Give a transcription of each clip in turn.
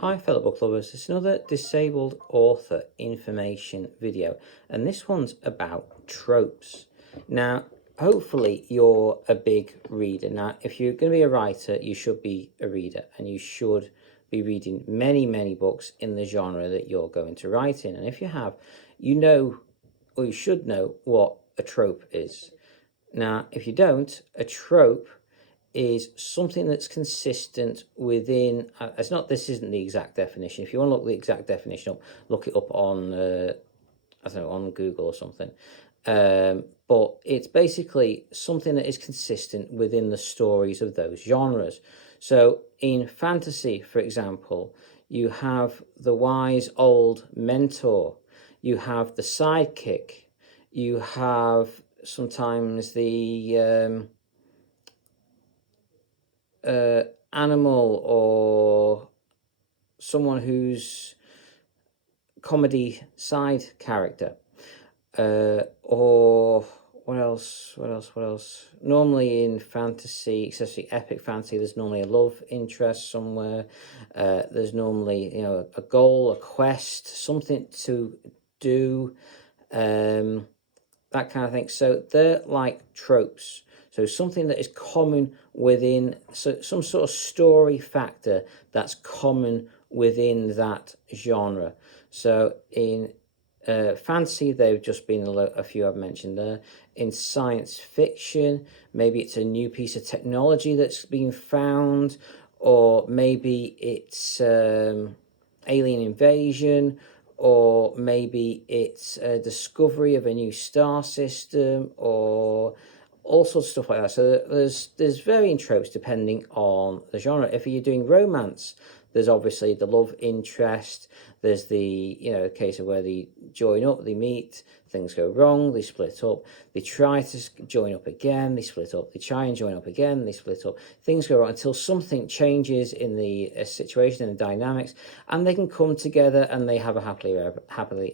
Hi fellow book lovers, it's another disabled author information video, and this one's about tropes. Now, hopefully you're a big reader. Now, if you're going to be a writer, you should be a reader, and you should be reading many books in the genre that you're going to write in. And if you have, you know, or you should know what a trope is. Now, if you don't, a trope is something that's consistent within, it's not, this isn't the exact definition. If you want to look the exact definition up, look it up on, I don't know, on Google or something. But it's basically something that is consistent within the stories of those genres. So in fantasy, for example, you have the wise old mentor, you have the sidekick, you have sometimes the animal or someone who's comedy side character, or what else? Normally in fantasy, especially epic fantasy, there's normally a love interest somewhere. There's normally, you know, a goal, a quest, something to do, that kind of thing. So they're like tropes. So something that is common within, so some sort of story factor that's common within that genre. So in fantasy, they've just been a few I've mentioned there. In science fiction, maybe it's a new piece of technology that's being found, or maybe it's alien invasion, or maybe it's a discovery of a new star system, or all sorts of stuff like that. So there's varying tropes depending on the genre. If you're doing romance, there's obviously the love interest. There's the, you know, case of where they join up, they meet, things go wrong, they split up. They try to join up again, they split up. They try and join up again, they split up. Things go wrong until something changes in the situation and the dynamics, and they can come together and they have a happily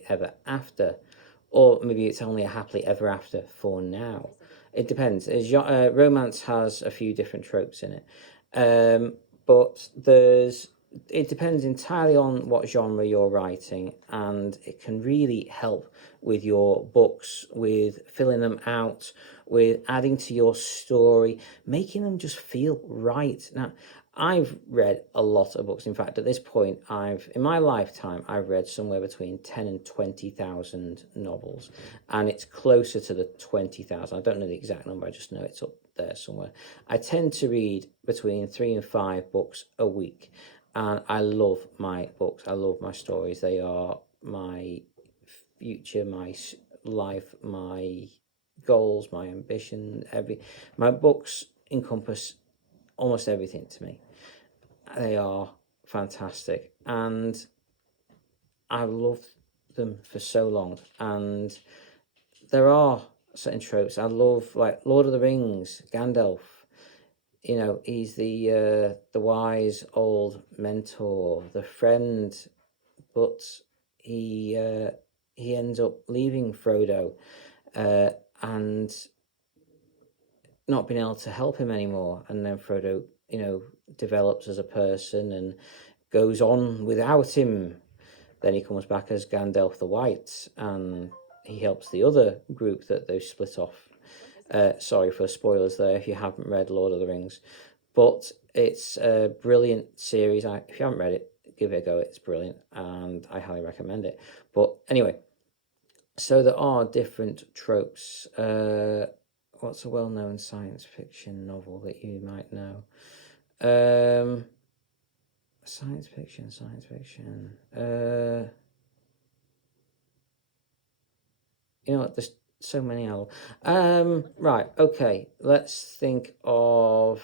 ever after. Or maybe it's only a happily ever after for now. It depends. Romance has a few different tropes in it, but it depends entirely on what genre you're writing, and it can really help with your books, with filling them out, with adding to your story, making them just feel right. Now, I've read a lot of books. In fact, at this point, in my lifetime, I've read somewhere between 10 and 20,000 novels, and it's closer to the 20,000. I don't know the exact number, I just know it's up there somewhere. I tend to read between 3 and 5 books a week, and I love my books. I love my stories. They are my future, my life, my goals, my ambition. My books encompass almost everything to me. They are fantastic, and I've loved them for so long. And there are certain tropes I love, like Lord of the Rings, Gandalf. You know, he's the wise old mentor, the friend, but he ends up leaving Frodo, and not being able to help him anymore. And then Frodo, you know, develops as a person and goes on without him. Then he comes back as Gandalf the White, and he helps the other group that they've split off. Sorry for spoilers there if you haven't read Lord of the Rings, but it's a brilliant series. If you haven't read it, give it a go. It's brilliant, and I highly recommend it. But anyway, so there are different tropes. What's a well-known science fiction novel that you might know? Science fiction. You know what? There's so many. Right. Okay. Let's think of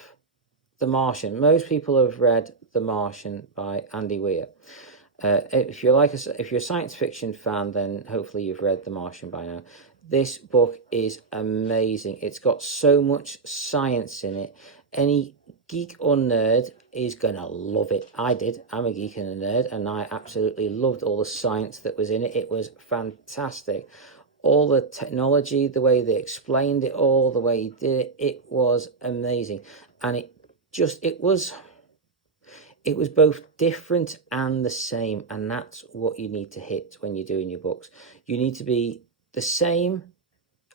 The Martian. Most people have read The Martian by Andy Weir. If you're a science fiction fan, then hopefully you've read The Martian by now. This book is amazing. It's got so much science in it. Any geek or nerd is gonna love it. I did. I'm a geek and a nerd, and I absolutely loved all the science that was in it. It was fantastic. All the technology, the way they explained it all, the way he did it, it was amazing. And it it was both different and the same, and that's what you need to hit when you're doing your books. You need to be the same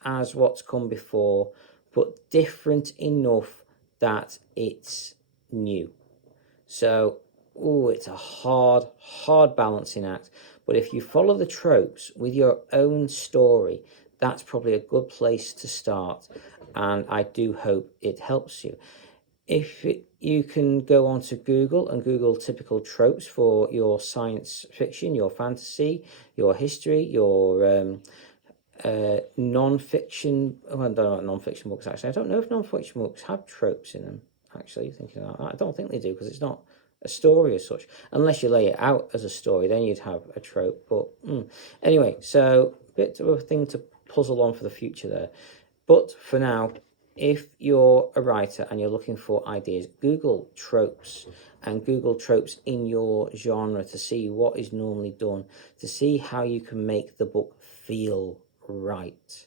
as what's come before, but different enough that it's new. So, it's a hard balancing act. But if you follow the tropes with your own story, that's probably a good place to start. And I do hope it helps you. You can go onto Google and Google typical tropes for your science fiction, your fantasy, your history, your non-fiction. Oh, I don't know about non-fiction books, actually. I don't know if non-fiction books have tropes in them, actually, thinking about that. I don't think they do, because it's not a story as such. Unless you lay it out as a story, then you'd have a trope. But anyway, so a bit of a thing to puzzle on for the future there. But for now, if you're a writer and you're looking for ideas, Google tropes and Google tropes in your genre to see what is normally done, to see how you can make the book feel right.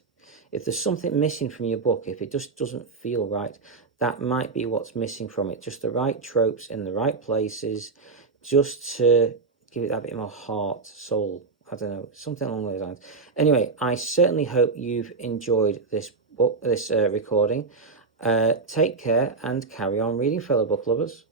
If there's something missing from your book, if it just doesn't feel right, that might be what's missing from it. Just the right tropes in the right places, just to give it that bit more heart, soul. I don't know, something along those lines. Anyway, I certainly hope you've enjoyed this recording. Take care and carry on reading, fellow book lovers.